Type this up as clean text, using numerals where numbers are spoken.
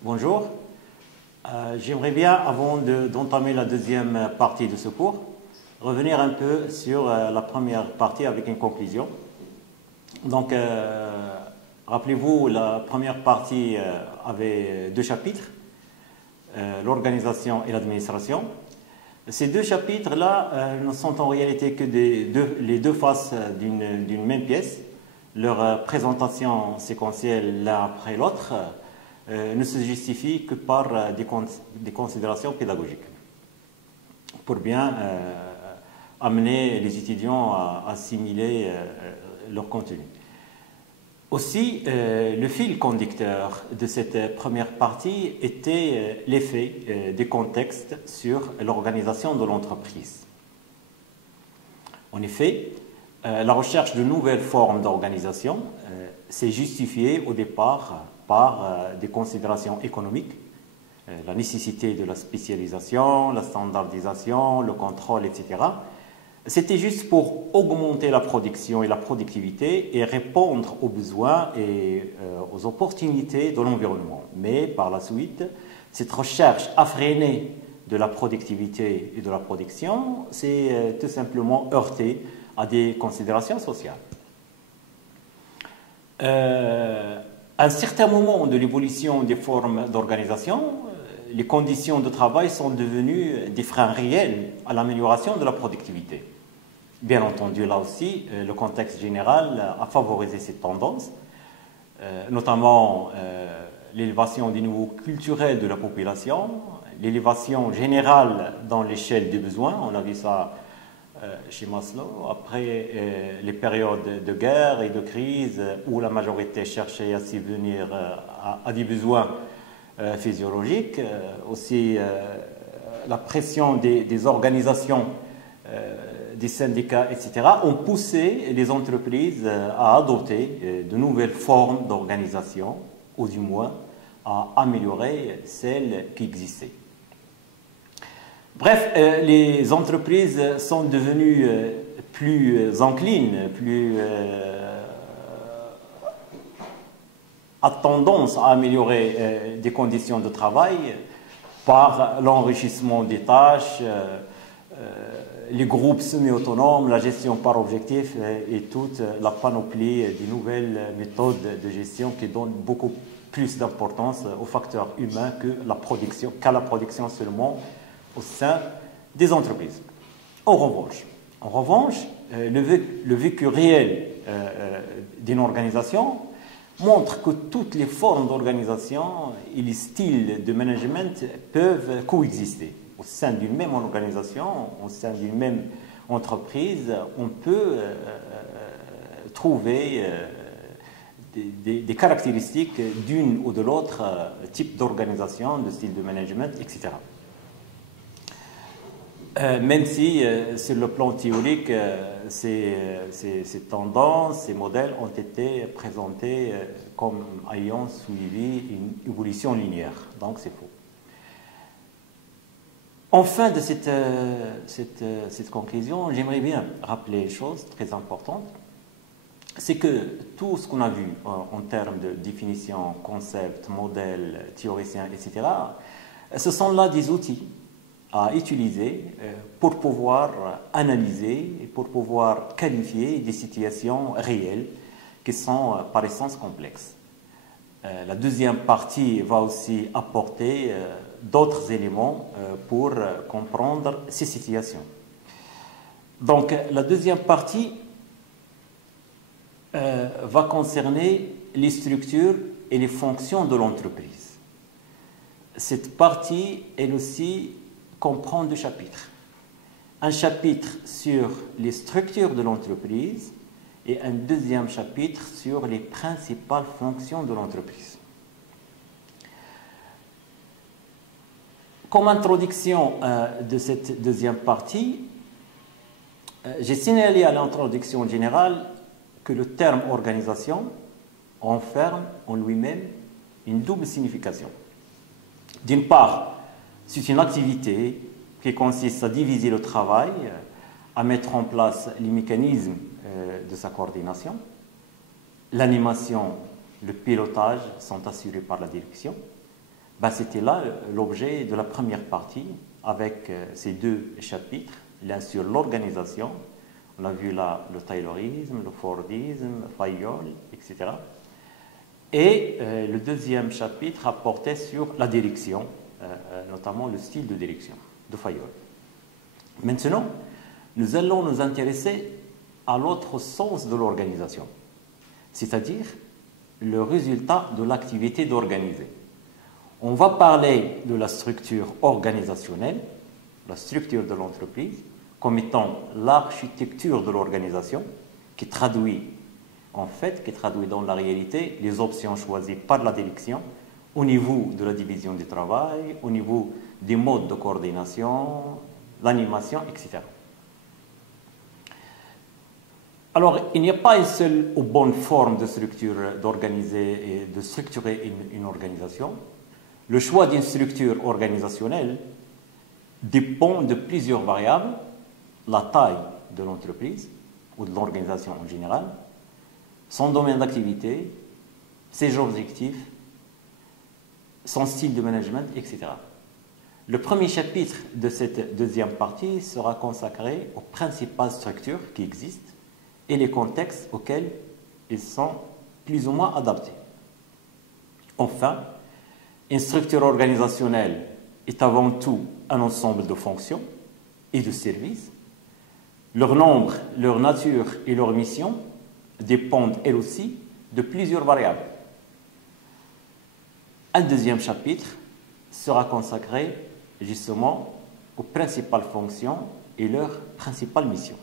Bonjour. J'aimerais bien, avant d'entamer la deuxième partie de ce cours, revenir un peu sur la première partie avec une conclusion. Donc, rappelez-vous, la première partie avait deux chapitres, l'organisation et l'administration. Ces deux chapitres-là ne sont en réalité que les deux faces d'une même pièce. Leur présentation séquentielle l'un après l'autre ne se justifie que par des considérations pédagogiques pour bien amener les étudiants à assimiler leur contenu. Aussi, le fil conducteur de cette première partie était l'effet des contextes sur l'organisation de l'entreprise. En effet, la recherche de nouvelles formes d'organisation s'est justifiée au départ par des considérations économiques, la nécessité de la spécialisation, la standardisation, le contrôle, etc. C'était juste pour augmenter la production et la productivité et répondre aux besoins et aux opportunités de l'environnement. Mais par la suite, cette recherche effrénée de la productivité et de la production s'est tout simplement heurtée à des considérations sociales. À un certain moment de l'évolution des formes d'organisation, les conditions de travail sont devenues des freins réels à l'amélioration de la productivité. Bien entendu, là aussi, le contexte général a favorisé cette tendance, notamment l'élévation des niveaux culturels de la population, l'élévation générale dans l'échelle des besoins, on a vu ça chez Maslow, après les périodes de guerre et de crise où la majorité cherchait à subvenir à des besoins physiologiques, aussi la pression des organisations, des syndicats, etc., ont poussé les entreprises à adopter de nouvelles formes d'organisation, ou du moins à améliorer celles qui existaient. Bref, les entreprises sont devenues plus enclines, à tendance à améliorer des conditions de travail par l'enrichissement des tâches, les groupes semi-autonomes, la gestion par objectif et toute la panoplie des nouvelles méthodes de gestion qui donnent beaucoup plus d'importance aux facteurs humains qu'à la production seulement au sein des entreprises. En revanche, le vécu réel d'une organisation montre que toutes les formes d'organisation et les styles de management peuvent coexister. Au sein d'une même organisation, au sein d'une même entreprise, on peut trouver des caractéristiques d'une ou de l'autre type d'organisation, de style de management, etc. Même si, sur le plan théorique, ces tendances, ces modèles ont été présentés comme ayant suivi une évolution linéaire. Donc, c'est faux. En fin de cette conclusion, j'aimerais bien rappeler une chose très importante. C'est que tout ce qu'on a vu en termes de définition, concept, modèle, théoricien, etc., ce sont là des outils à utiliser pour pouvoir analyser et pour pouvoir qualifier des situations réelles qui sont par essence complexes. La deuxième partie va aussi apporter d'autres éléments pour comprendre ces situations. Donc, la deuxième partie va concerner les structures et les fonctions de l'entreprise. Cette partie, elle aussi, comprend deux chapitres. Un chapitre sur les structures de l'entreprise et un deuxième chapitre sur les principales fonctions de l'entreprise. Comme introduction de cette deuxième partie, j'ai signalé à l'introduction générale que le terme organisation renferme en lui-même une double signification. D'une part, c'est une activité qui consiste à diviser le travail, à mettre en place les mécanismes de sa coordination. L'animation, le pilotage sont assurés par la direction. Ben, c'était là l'objet de la première partie, avec ces deux chapitres, l'un sur l'organisation, on a vu là le taylorisme, le fordisme, Fayol, etc. Et le deuxième chapitre a porté sur la direction, notamment le style de direction de Fayol. Maintenant, nous allons nous intéresser à l'autre sens de l'organisation, c'est-à-dire le résultat de l'activité d'organiser. On va parler de la structure organisationnelle, la structure de l'entreprise, comme étant l'architecture de l'organisation, qui traduit dans la réalité les options choisies par la direction au niveau de la division du travail, au niveau des modes de coordination, l'animation, etc. Alors, il n'y a pas une seule ou bonne forme de structure d'organiser et de structurer une organisation. Le choix d'une structure organisationnelle dépend de plusieurs variables, la taille de l'entreprise ou de l'organisation en général, son domaine d'activité, ses objectifs, son style de management, etc. Le premier chapitre de cette deuxième partie sera consacré aux principales structures qui existent et les contextes auxquels ils sont plus ou moins adaptés. Enfin, une structure organisationnelle est avant tout un ensemble de fonctions et de services. Leur nombre, leur nature et leur mission dépendent, elles aussi, de plusieurs variables. Un deuxième chapitre sera consacré justement aux principales fonctions et leurs principales missions.